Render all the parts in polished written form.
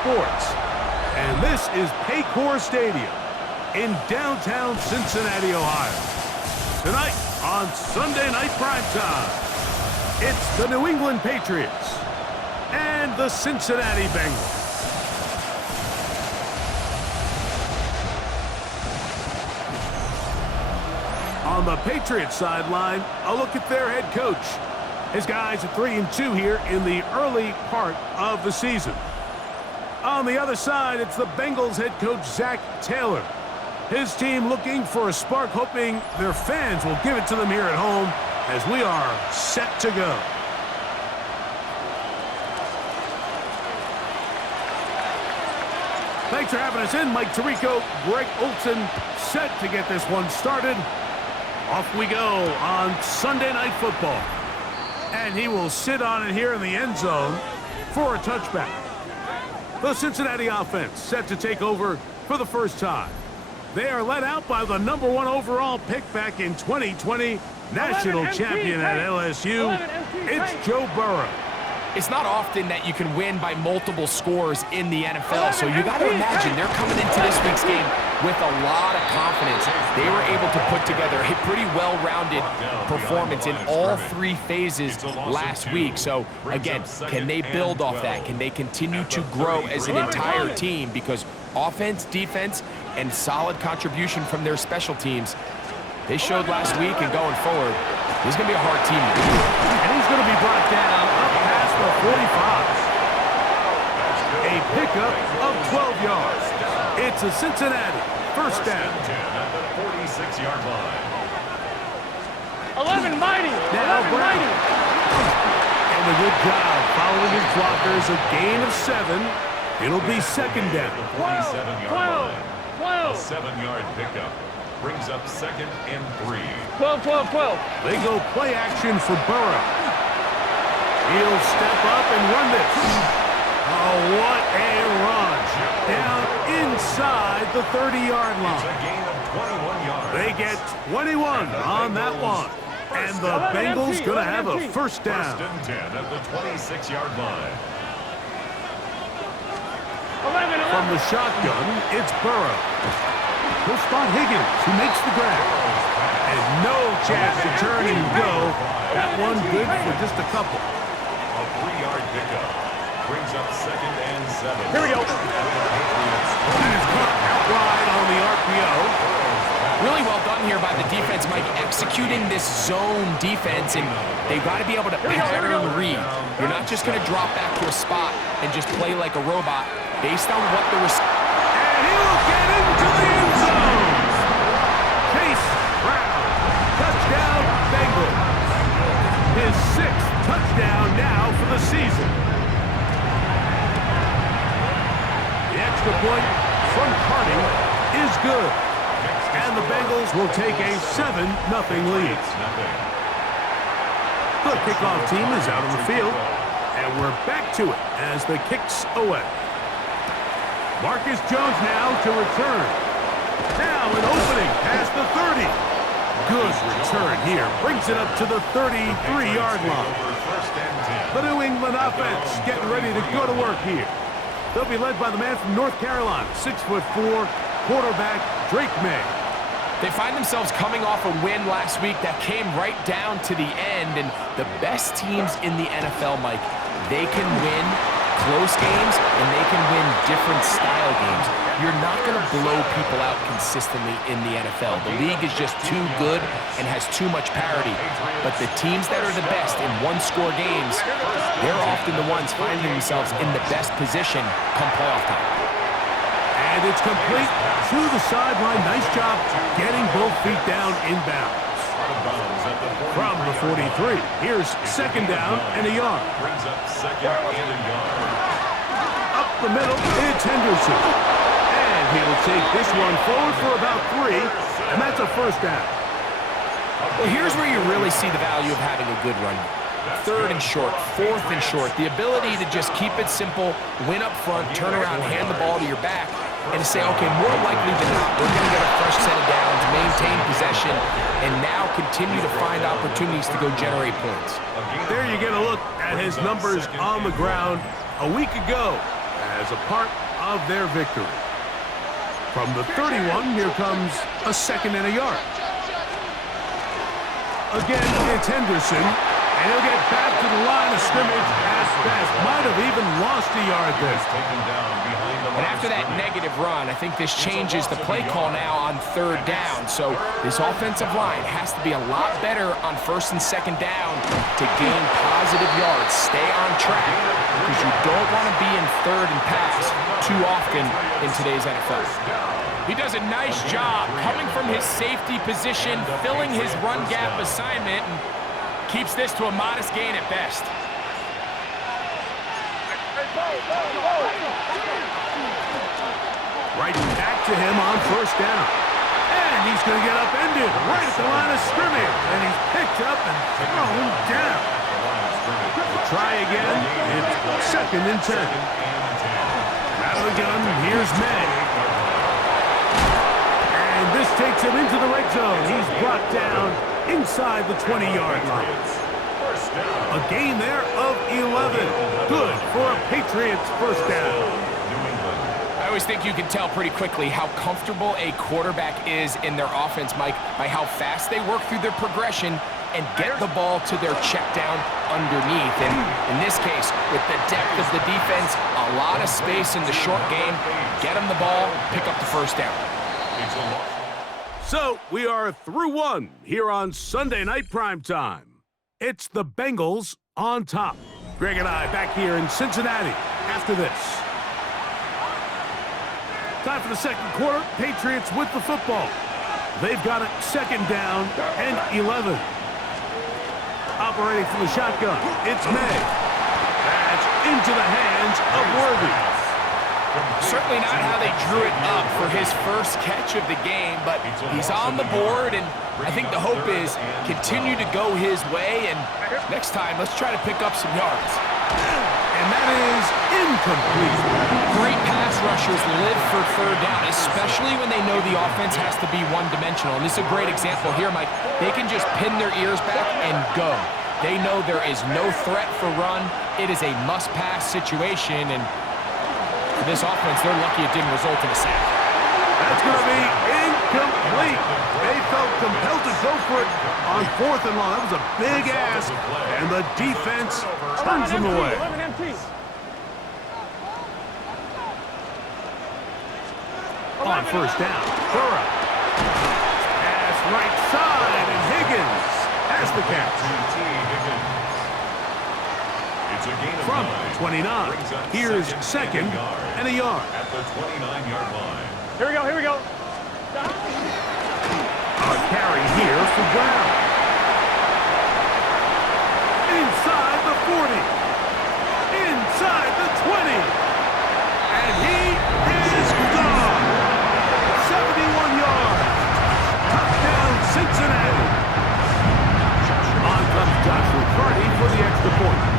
sports. And this is Paycor Stadium in downtown Cincinnati, Ohio. Tonight on Sunday Night Primetime, it's the New England Patriots and the Cincinnati Bengals. On the Patriots sideline, a look at their head coach. His guys are 3-2 here in the early part of the season. On the other side, it's the Bengals head coach, Zach Taylor. His team looking for a spark, hoping their fans will give it to them here at home as we are set to go. Thanks for having us in. Mike Tirico, Greg Olson, set to get this one started. Off we go on Sunday Night Football. And he will sit on it here in the end zone for a touchback. The Cincinnati offense set to take over for the first time. They are led out by the #1 overall pick back in 2020, national champion at LSU. It's Joe Burrow. It's not often that you can win by multiple scores in the NFL, so you got to imagine they're coming into this week's game with a lot of confidence. They were able to put together a pretty well-rounded performance in all three phases last week. So, again, can they build off that? Can they continue to grow as an entire team? Because offense, defense, and solid contribution from their special teams, they showed last week and going forward, this is going to be a hard team to beat. And he's going to be brought down up past the 45. A pickup of 12 yards. It's a Cincinnati first down. At the 46-yard line. 11 mighty. Now 11 Brown. mighty. And a good job following his blockers. A gain of 7. It'll be second down. 47-yard line. 12. A 7-yard pickup brings up 2nd and 3. 12. They go play action for Burrow. He'll step up and run this. Oh, what a run. Down inside the 30-yard It's line. a gain of 21 yards. They get 21 on that one. And the Bengals going to have a first down. 1st and 10 at the 26-yard line. 11. From the shotgun, it's Burrow. He'll spot Higgins, who makes the grab. And no chance to turn and go. That one good for just a couple. A 3-yard pickup brings up 2nd and 7. Here we go. And it's caught out wide on the RPO. Really well done here by the defense, Mike, executing this zone defense, and they've got to be able to pattern and read. You're not just going to drop back to a spot and just play like a robot based on what the And he will get into the end zone. Chase Brown. Touchdown, Bengals. His 6th touchdown now for the season. The extra point from Carney is good. And the Bengals will take a 7-0 lead. The kickoff team is out on the field. And we're back to it as the kick's away. Marcus Jones now to return. Now an opening past the 30. Good return here. Brings it up to the 33-yard line. The New England offense getting ready to go to work here. They'll be led by the man from North Carolina, 6'4", quarterback Drake May. They find themselves coming off a win last week that came right down to the end, and the best teams in the NFL, Mike, they can win close games and they can win different style games. You're not going to blow people out consistently in the NFL. The league is just too good and has too much parity. But the teams that are the best in one-score games, they're often the ones finding themselves in the best position come playoff time. And it's complete to the sideline. Nice job getting both feet down inbounds. From the 43, here's second down and a yard. Brings up 2nd and a yard. Up the middle, it's Henderson. And he'll take this one forward for about 3, and that's a first down. Well, here's where you really see the value of having a good run. 3rd and short, 4th and short. The ability to just keep it simple, win up front, turn around, hand the ball to your back, and to say, okay, more likely than not, we're going to get a fresh set of downs, maintain possession, and now continue to find opportunities to go generate points. There you get a look at his numbers on the ground. A week ago, as a part of their victory. From the 31, here comes a 2nd and a yard. Again, it's Henderson, and he'll get back to the line of scrimmage as best. Might have even lost a yard there. And after that negative run, I think this changes the play call now on 3rd down. So this offensive line has to be a lot better on 1st and 2nd down to gain positive yards. Stay on track because you don't want to be in 3rd and pass too often in today's NFL. He does a nice job coming from his safety position, filling his run gap assignment, and keeps this to a modest gain at best. Right back to him on 1st down. And he's going to get upended right at the line of scrimmage. And he's picked up and thrown down. We'll try again. It's 2nd and 10. Out of the gun, here's May. And this takes him into the red zone. He's brought down inside the 20-yard line. A gain there of 11. Good for a Patriots 1st down. I always think you can tell pretty quickly how comfortable a quarterback is in their offense, Mike, by how fast they work through their progression and get the ball to their check down underneath. And in this case, with the depth of the defense, a lot of space in the short game, get them the ball, pick up the 1st down. So we are through 1 here on Sunday Night Primetime. It's the Bengals on top. Greg and I back here in Cincinnati after this. Time for the 2nd quarter. Patriots with the football. They've got it 2nd down and 11. Operating from the shotgun, it's May. That's into the hands of Worthy. Certainly not how they drew it up for his first catch of the game, but he's on the board, and I think the hope is continue to go his way, and next time, let's try to pick up some yards. And that is incomplete. Great pass rushers live for 3rd down, especially when they know the offense has to be one-dimensional. And this is a great example here, Mike. They can just pin their ears back and go. They know there is no threat for run. It is a must-pass situation, and for this offense, they're lucky it didn't result in a sack. That's going to be incomplete. They felt compelled to go for it on 4th and long. That was a big ask, and the defense turns them away. On 1st down, Burrow. Pass right side, and Higgins has the catch. From 29, here's 2nd and a yard. At the 29-yard line. Here we go, here we go. A carry here for Brown. Inside the 40. Inside the 20. And he is gone. 71 yards. Touchdown, Cincinnati. On comes Joshua Carty for the extra point.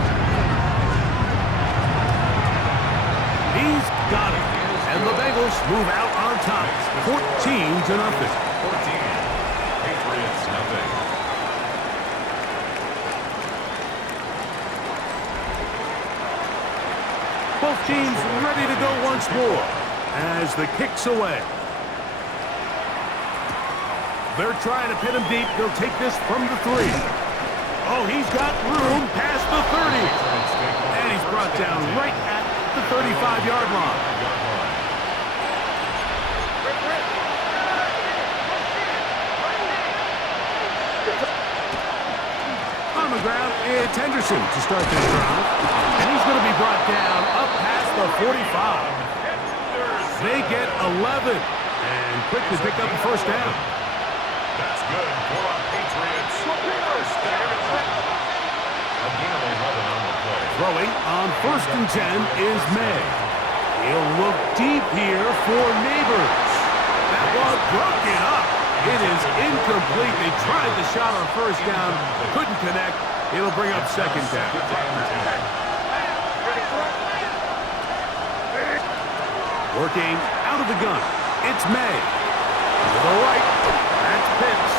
He's got it. And the Bengals move out on top, 14-0. 14. Patriots, nothing. Both teams ready to go once more as the kick's away. They're trying to pin him deep. They'll take this from the 3. Oh, he's got room past the 30. And he's brought down right at the 35-yard line. On the ground, it's Henderson to start this drive. And he's going to be brought down up past the 45. They get 11 and quickly pick up the 1st down. That's good for our Patriots. 1st down. A gain of 11 on the play. Throwing on 1st and 10 is May. He'll look deep here for Neighbors. That one broken up. It is incomplete. They tried the shot on 1st down, couldn't connect. It'll bring up 2nd down. Working out of the gun, it's May. To the right, that's Pitts.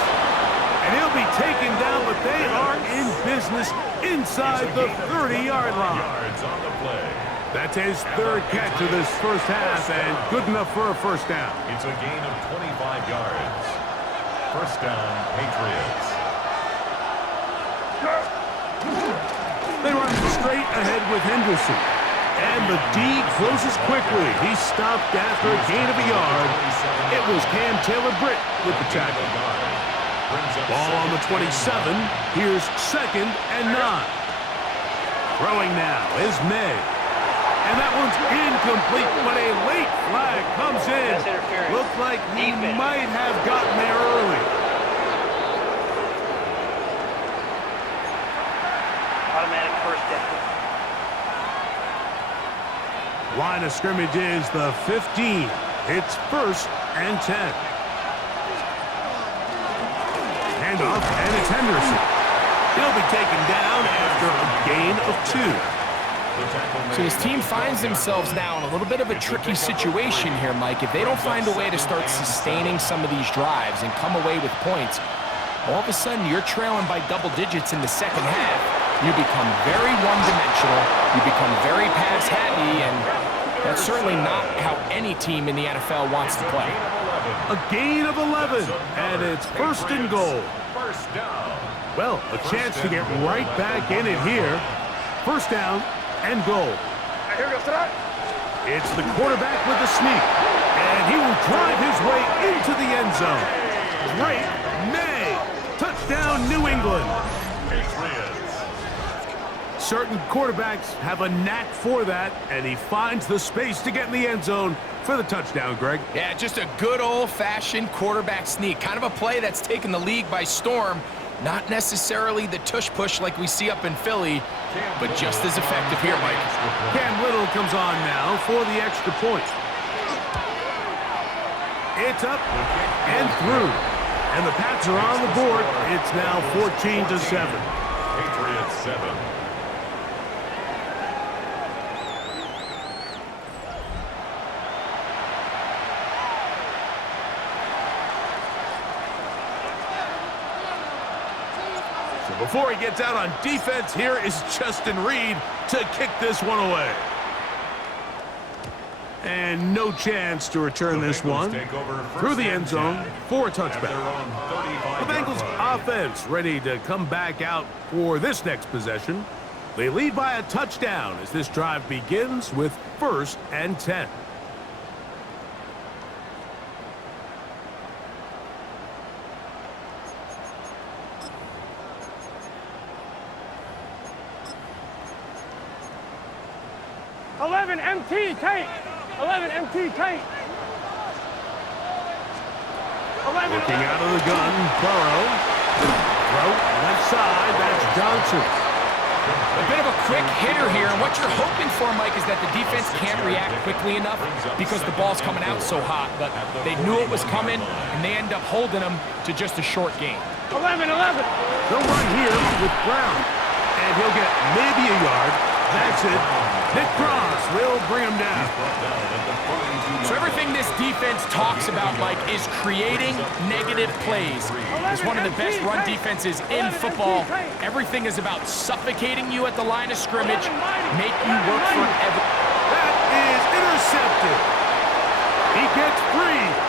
And he'll be taken down, but they are in business inside the 30-yard line. Yards on the play. That's his third catch of this first half, and good enough for a first down. It's a gain of 25 yards. First down, Patriots. They run straight ahead with Henderson. And the D closes quickly. He stopped after a gain of a yard. It was Cam Taylor-Britt with the tackle. Ball on the 27. Here's 2nd and 9. Throwing now is May. And that one's incomplete, but a late flag comes in. Looks like he might have gotten there early. Automatic first down. Line of scrimmage is the 15. It's 1st and 10. Handoff, and it's Henderson. He'll be taken down after a gain of 2. So his team finds themselves now in a little bit of a tricky situation here, Mike. If they don't find a way to start sustaining some of these drives and come away with points, all of a sudden you're trailing by double digits in the second half. You become very one-dimensional. You become very pass-heavy, and that's certainly not how any team in the NFL wants to play. A gain of 11, and it's 1st and goal. First down. Well, a chance to get right back in it here. First down and goal. It's the quarterback with the sneak, and he will drive his way into the end zone. Great May. Touchdown, New England. Certain quarterbacks have a knack for that, and he finds the space to get in the end zone for the touchdown, Greg. Yeah, just a good old-fashioned quarterback sneak. Kind of a play that's taken the league by storm. Not necessarily the tush-push like we see up in Philly, but just as effective here, Mike. Cam Little comes on now for the extra point. It's up and through. And the Pats are on the board. It's now 14-7. Patriots 7. Before he gets out on defense, here is Justin Reed to kick this one away. And no chance to return this one through the end zone for a touchback. The Bengals offense ready to come back out for this next possession. They lead by a touchdown as this drive begins with 1st and 10. MT tape. 11 MT tape. 11. Looking out of the gun, Burrow. Throw left side. That's Johnson. A bit of a quick hitter here, and what you're hoping for, Mike, is that the defense can't react quickly enough because the ball's coming out so hot. But they knew it was coming, and they end up holding them to just a short game. 11. They'll run here with Brown, and he'll get maybe a yard. That's it. Nick Cross will bring him down. So everything this defense talks about, Mike, is creating negative plays. It's one of the best run defenses in football. Everything is about suffocating you at the line of scrimmage, make you work for every... That is intercepted. He gets free.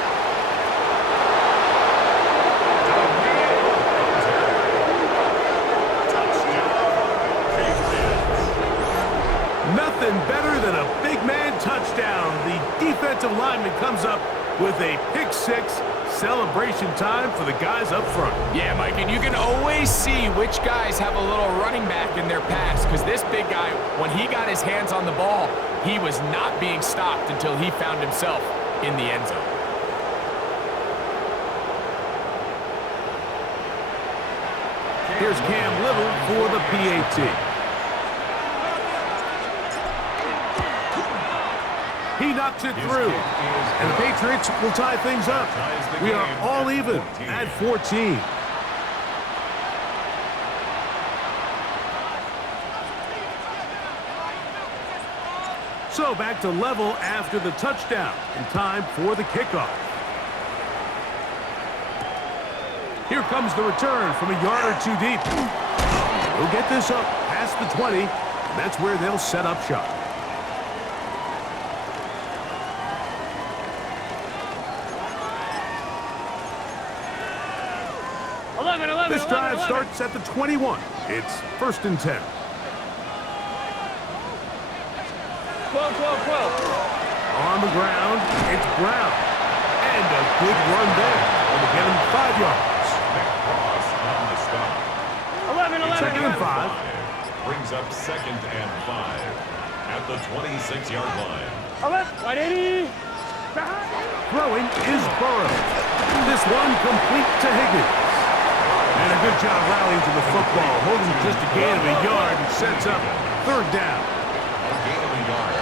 Nothing better than a big man touchdown. The defensive lineman comes up with a pick-6. Celebration time for the guys up front. Yeah, Mike, and you can always see which guys have a little running back in their pass, because this big guy, when he got his hands on the ball, he was not being stopped until he found himself in the end zone. Here's Cam Little for the PAT. He knocks it through, and the Patriots will tie things up. We are all even at 14. So back to level after the touchdown, in time for the kickoff. Here comes the return from a yard or two deep. We'll get this up past the 20, and that's where they'll set up shop. This drive starts at the 21. It's 1st and 10. 12. On the ground, it's Brown. And a good run there. It'll get him 5 yards. Cross on the stop. 2nd and 5. Brings up 2nd and 5 at the 26-yard line. 180. Throwing is Burrow. This one complete to Higgins. And a good job rallying to the football, holding just a gain of a yard and sets up 3rd down. A gain of a yard.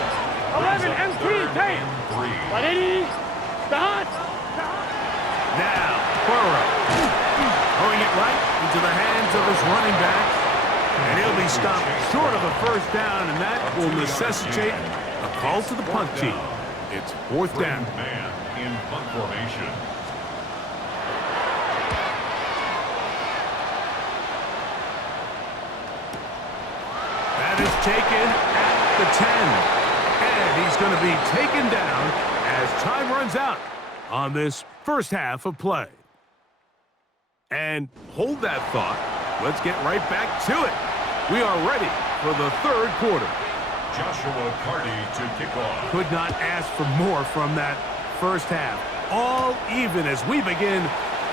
11 MT tape. 180. Now, Burrow. Throwing it right into the hands of his running back. And he'll be stopped short of a 1st down, and that will necessitate a call to the punt team. It's 4th down. Man in punt formation. That is taken at the 10. And he's going to be taken down as time runs out on this first half of play. And hold that thought. Let's get right back to it. We are ready for the 3rd quarter. Joshua Carty to kick off. Could not ask for more from that first half. All even as we begin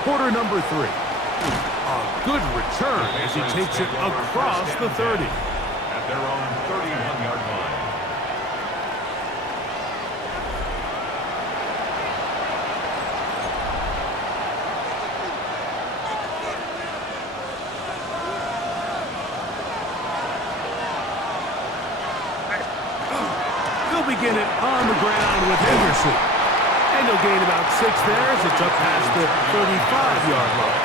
quarter number 3. A good return as he takes it across the 30. At their own 31-yard line. They'll begin it on the ground with Henderson. And he'll gain about 6 there as it's up past the 35-yard line.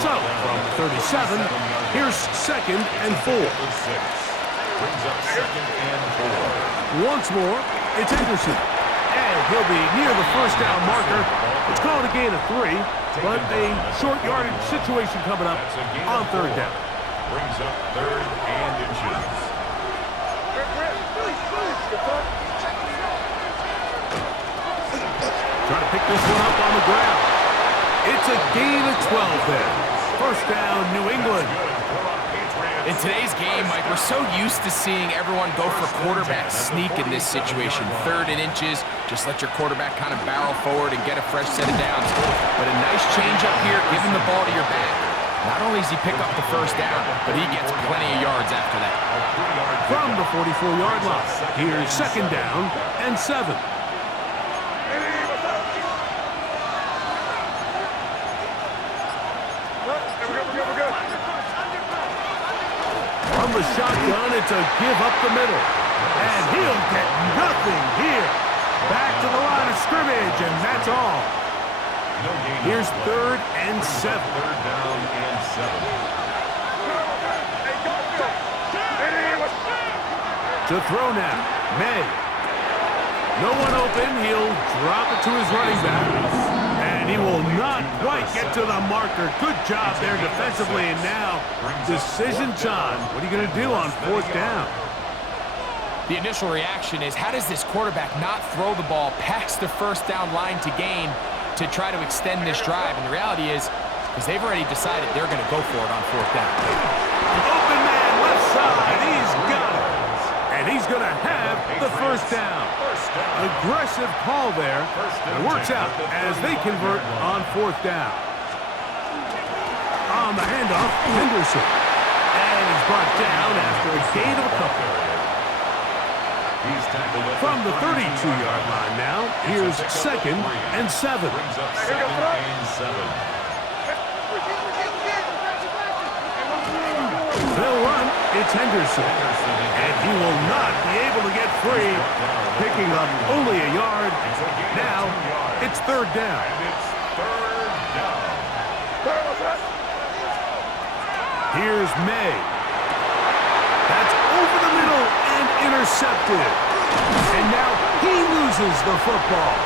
So, from 37, here's 2nd and 4. Brings up 2nd and 4. Once more, it's Henderson. And he'll be near the 1st down marker. It's called a gain of 3, but a short yardage situation coming up on 3rd down. Brings up 3rd and inches. Trying to pick this one up on the ground. It's a gain of 12 there. 1st down, New England. In today's game, Mike, we're so used to seeing everyone go for quarterback sneak in this situation. 3rd and inches, just let your quarterback kind of barrel forward and get a fresh set of downs. But a nice change up here, giving the ball to your back. Not only does he pick up the 1st down, but he gets plenty of yards after that. From the 44-yard line, here's 2nd down and 7. From the shotgun, it's a give up the middle. And he'll get nothing here. Back to the line of scrimmage, and that's all. Here's 3rd and 7. 3rd down and 7. To throw now, May. No one open, he'll drop it to his running back. And he will not quite get to the marker. Good job there defensively, and now decision time. What are you going to do on 4th down? The initial reaction is, how does this quarterback not throw the ball past the 1st down line to gain to try to extend this drive? And the reality is, because they've already decided they're going to go for it on 4th down. Open man, left side, he's got it. And he's going to have the 1st down. Aggressive call there. It works out as they convert on 4th down. On the handoff, Henderson. And he's brought down after a gain of a couple. From the 32-yard line now, here's 2nd and 7. Brings up 2nd and 7. They'll run. It's Henderson. And he will not be able to get free. Picking up only a yard. Now, it's 3rd down. And it's 3rd down. Here's May. That's over the middle and intercepted. And now he loses the football.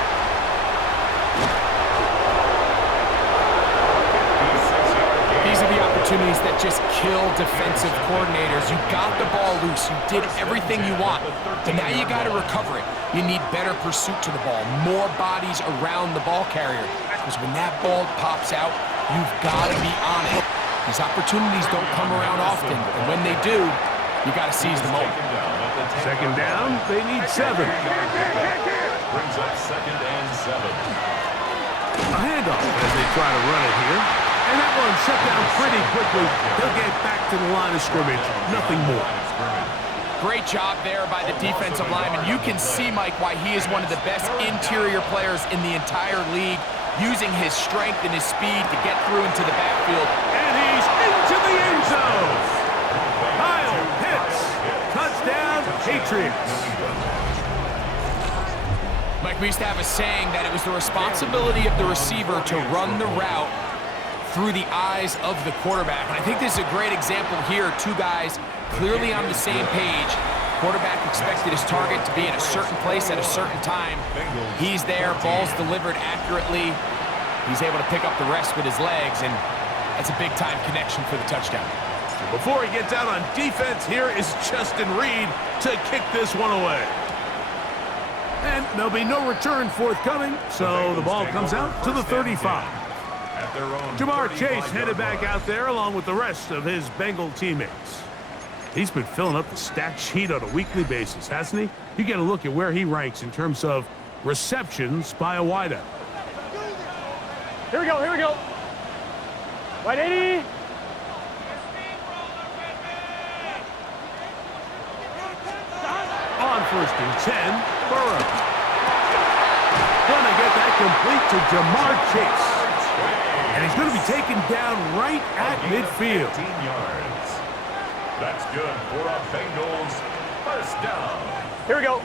These are the opportunities that just kill defensive coordinators. You got the ball loose. You did everything you want. But now you got to recover it. You need better pursuit to the ball, more bodies around the ball carrier. Because when that ball pops out, You've got to be on it. These opportunities don't come around often, and when they do, you got to seize the moment. Second down, they need 7. Brings up 2nd and 7. A handoff as they try to run it here. And that one shut down pretty quickly. They'll get back to the line of scrimmage. Nothing more. Great job there by the defensive lineman. You can see, Mike, why he is one of the best interior players in the entire league, using his strength and his speed to get through into the backfield. And he's into the end zone. Kyle hits. Touchdown, Patriots. Mike, we used to have a saying that it was the responsibility of the receiver to run the route through the eyes of the quarterback. And I think this is a great example here. Two guys clearly on the same page. Quarterback expected his target to be in a certain place at a certain time. He's there, ball's delivered accurately. He's able to pick up the rest with his legs, and that's a big-time connection for the touchdown. Before he gets out on defense, here is Justin Reed to kick this one away. And there'll be no return forthcoming, so the ball comes out to the 35. Jamar Chase headed back out there along with the rest of his Bengal teammates. He's been filling up the stat sheet on a weekly basis, hasn't he? You get a look at where he ranks in terms of receptions by a wideout. Here we go, here we go. 180. On 1st and 10, Burrow. Gonna get that complete to Jamar Chase. And he's going to be taken down right at midfield. 18 yards. That's good for a Bengals 1st down. Here we go.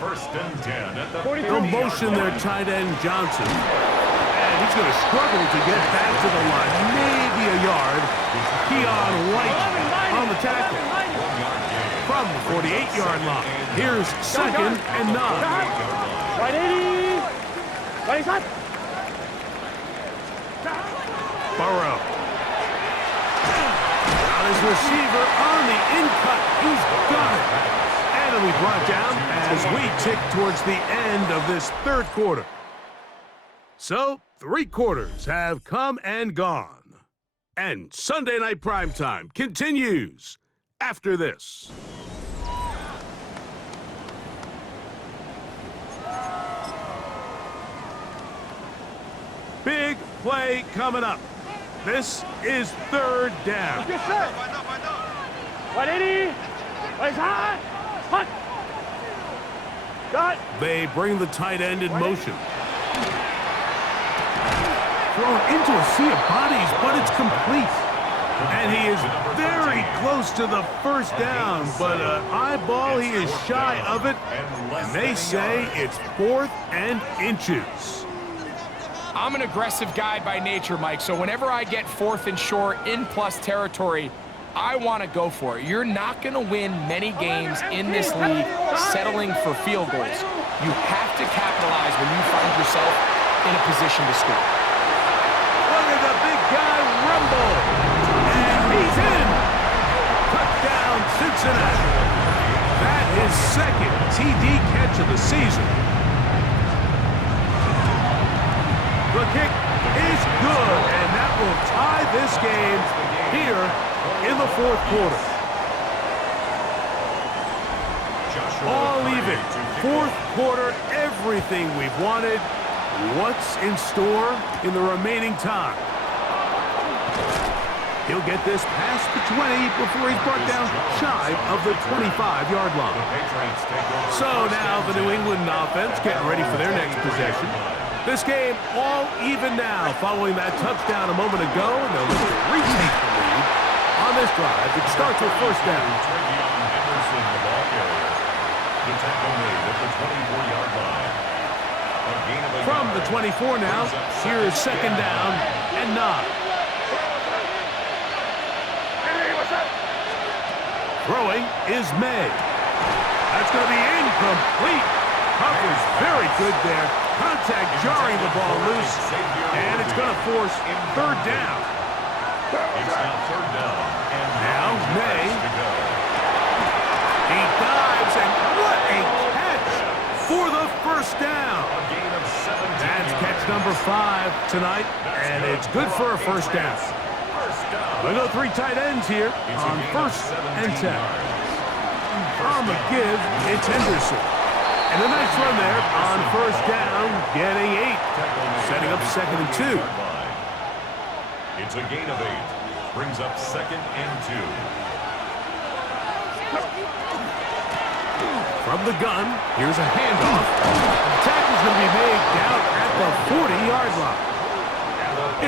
1st and 10 at the 43. They'll motion their tight end Johnson. And he's going to struggle to get back to the line. Maybe a yard. Keon White on the tackle. From the 48-yard line. Here's 2nd and 9. 180. 25. Burrow. Now his receiver on the in-cut. He's got it. And it'll be brought down as we tick towards the end of this 3rd quarter. So, 3 quarters have come and gone. And Sunday Night Primetime continues after this. Big play coming up. This is 3rd down. Yes, sir. 180. Nice hot. Hot. Got. They bring the tight end in motion. Thrown into a sea of bodies, but it's complete. And he is very close to the 1st down, but eyeball, he is shy of it. And they say it's 4th and inches. I'm an aggressive guy by nature, Mike, so whenever I get 4th and short in plus territory, I want to go for it. You're not going to win many games in this league settling for field goals. You have to capitalize when you find yourself in a position to score. Look at the big guy rumble. And he's in. Touchdown, Cincinnati. That is 2nd TD catch of the season. The kick is good, and that will tie this game here in the 4th quarter. All even. 4th quarter, everything we've wanted. What's in store in the remaining time? He'll get this past the 20 before he's brought down shy of the 25-yard line. So now the New England offense getting ready for their next possession. This game all even now following that touchdown a moment ago, and they'll look to retake the lead on this drive. It starts with 1st down. From the 24 now, here is 2nd down and 9. Throwing is May. That's going to be incomplete. Coverage very good there. Contact jarring the ball loose, and it's going to force 3rd down. It's now 3rd down. And now May. He dives, and what a catch for the 1st first down. A gain of 17 That's yards. catch number 5 tonight, and it's good for a first down. First down. We'll go 3 tight ends here It's a on gain of first and 10. 17 yards. On the give, it's Henderson. And a nice run there on first down, getting 8. Setting up 2nd and 2. It's a gain of 8. Brings up 2nd and 2. From the gun, here's a handoff. The tackle's going to be made down at the 40-yard line.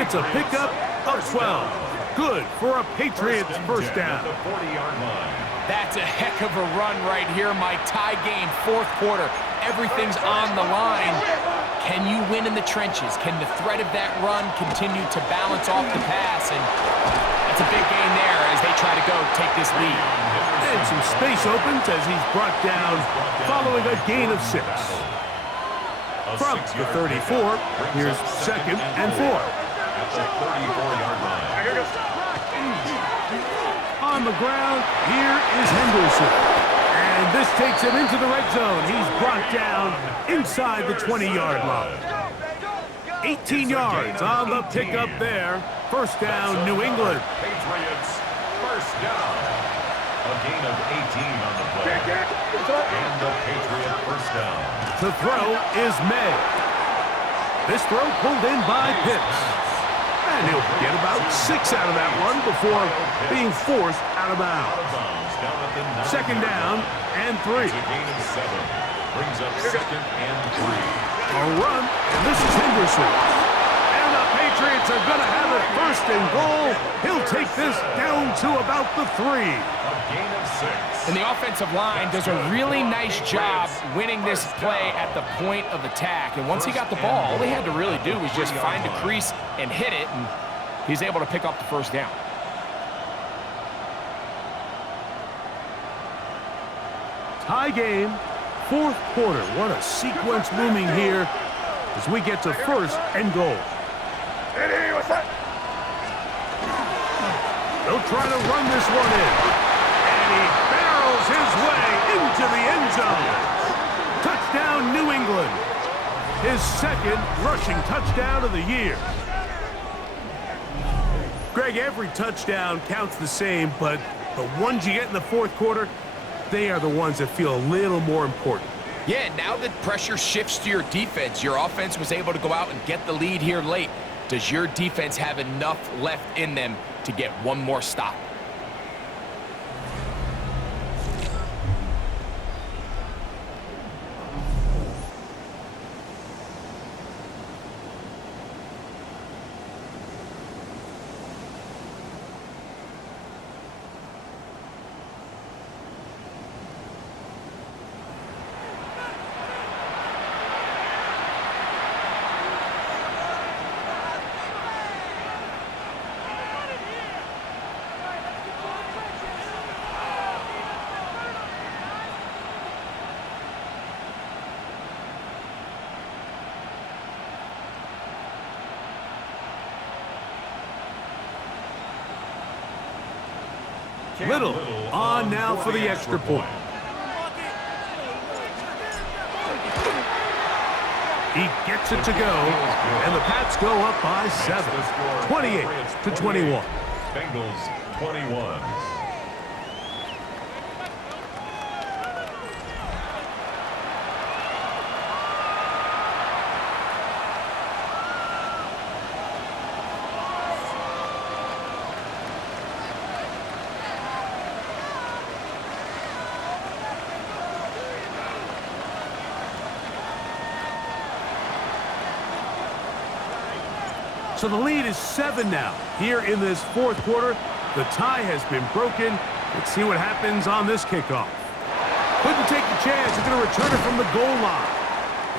It's a pickup of 12. Good for a Patriots first down. The 40-yard line. That's a heck of a run right here, Mike. Tie game, 4th quarter. Everything's on the line. Can you win in the trenches? Can the threat of that run continue to balance off the pass? And that's a big gain there as they try to go take this lead. And some space opens as he's brought down following a gain of 6. From the 34, here's 2nd and 4. At the 34-yard line. On the ground, here is Henderson. And this takes him into the red zone. He's brought down inside the 20-yard line. 18 yards on the pickup there. First down, New England. Patriots first down. A gain of 18 on the play. And the Patriot first down. To throw is May. This throw pulled in by Pitts. And he'll get about 6 out of that one before being forced out of bounds. Second down and 3. It's a gain of 7. Brings up 2nd and 3. A run, and this is Henderson. And the Patriots are going to have it first and goal. He'll take this down to about the 3. A gain of 6. And the offensive line does a really nice job winning this play at the point of attack. And once he got the ball, all he had to really do was just find a crease and hit it, and he's able to pick up the first down. Tie game, 4th quarter. What a sequence looming here as we get to first and goal. They'll try to run this one in. And he barrels his way into the end zone. Touchdown, New England. His 2nd rushing touchdown of the year. Greg, every touchdown counts the same, but the ones you get in the 4th quarter, they are the ones that feel a little more important. Yeah, now that pressure shifts to your defense, your offense was able to go out and get the lead here late. Does your defense have enough left in them to get one more stop? Little on now for the extra point. He gets it to go, and the Pats go up by 7, 28-21. Bengals 21. So the lead is 7 now. Here in this 4th quarter, the tie has been broken. Let's see what happens on this kickoff. Couldn't take the chance. They're going to return it from the goal line.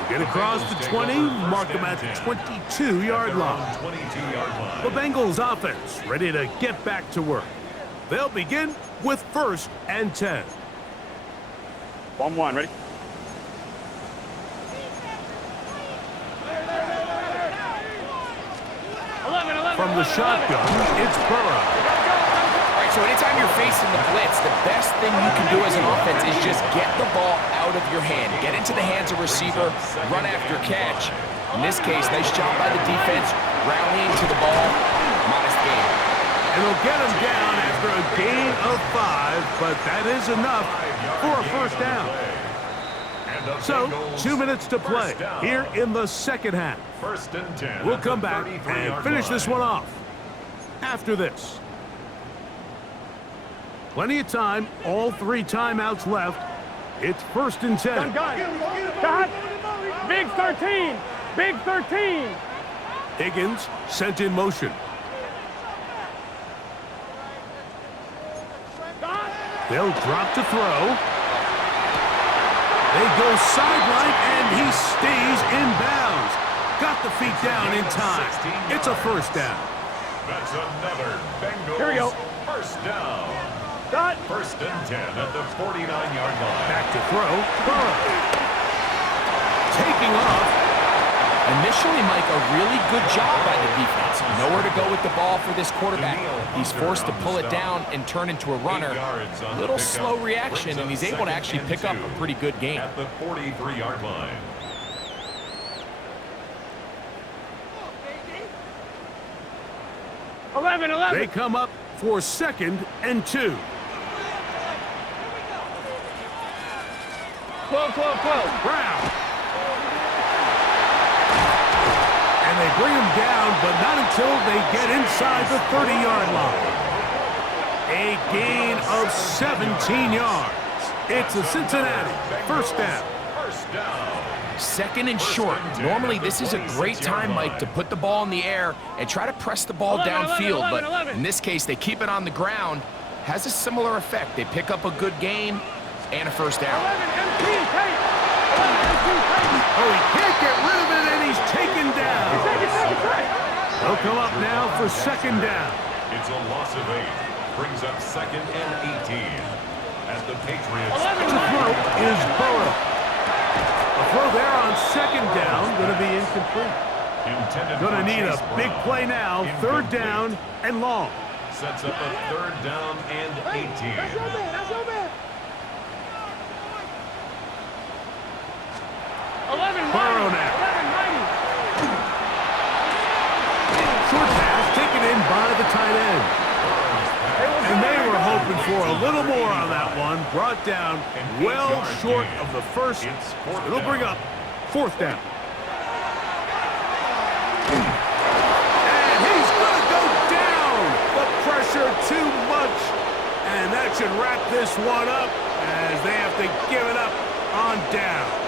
They get across the 20, mark them at the 22-yard line. The Bengals offense ready to get back to work. They'll begin with 1st and 10. 1-1, ready? From the shotgun, it's Burrow. All right, so anytime you're facing the blitz, the best thing you can do as an offense is just get the ball out of your hand. Get into the hands of receiver, run after catch. In this case, nice job by the defense, rallying to the ball. Modest gain. And they'll get him down after a gain of 5, but that is enough for a first down. So, 2 minutes to play here in the second half. First and 10. We'll come back and finish this one off after this. Plenty of time, all 3 timeouts left. It's first and 10. Gun. Big 13. Big 13. Higgins sent in motion. They'll drop to throw. They go sideline, and he stays in bounds. Got the feet down in time. It's a first down. That's another Bengals Here we go. first down. Dot. First and 10 at the 49-yard line. Back to throw. Burrow. Taking off. Initially, Mike, a really good job by the defense. Nowhere to go with the ball for this quarterback. He's forced to pull it down and turn into a runner. A little slow reaction, and he's able to actually pick up a pretty good gain. At the 43-yard line. They come up for second and 2. Close. Brown. And they bring him down, but not until they get inside the 30-yard line. A gain of 17 yards. It's a Cincinnati first down. First down. Second and short. Normally, this is a great time, Mike, to put the ball in the air and try to press the ball downfield. But in this case, they keep it on the ground. Has a similar effect. They pick up a good gain and a first down. Oh, he can't get rid of it, and he's taken down. They'll come up now for second down. It's a loss of 8. Brings up second and 18. At the Patriots. To throw is Burrow. A throw there on second down, going to be incomplete. Going to need a big play now. Third down and long. Sets up a third down and 18. Burrow now. Short pass taken in by the tight end. And they were hoping for a little more on that one. Brought down well short of the first. It'll bring up fourth down. And he's going to go down. The pressure too much. And that should wrap this one up as they have to give it up on downs.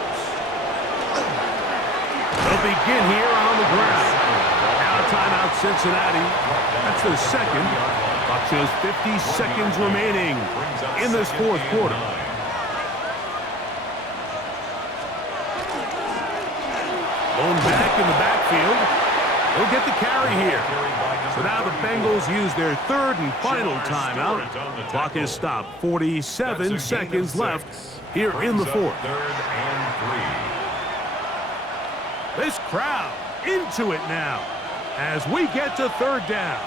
They'll begin here on the ground. Now timeout Cincinnati. That's their second. Clock shows 50 seconds remaining in this fourth quarter. Going back in the backfield. They'll get the carry here. So now the Bengals use their third and final timeout. Clock is stopped. 47 seconds left here in the fourth. Third and 3. This crowd into it now as we get to third down.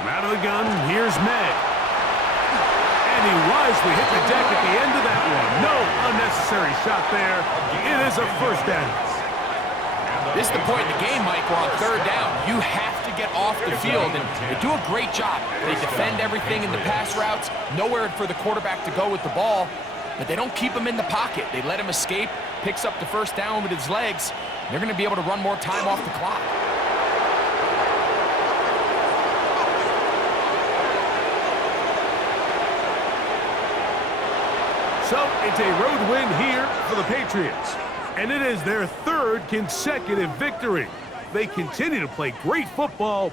From out of the gun, here's May. And he wisely hit the deck at the end of that one. No unnecessary shot there. It is a first down. This is the point in the game, Mike. We're on third down. You have to get off the field, and they do a great job. They defend everything in the pass routes. Nowhere for the quarterback to go with the ball, but they don't keep him in the pocket. They let him escape, picks up the first down with his legs. They're going to be able to run more time off the clock. So it's a road win here for the Patriots. And it is their third consecutive victory. They continue to play great football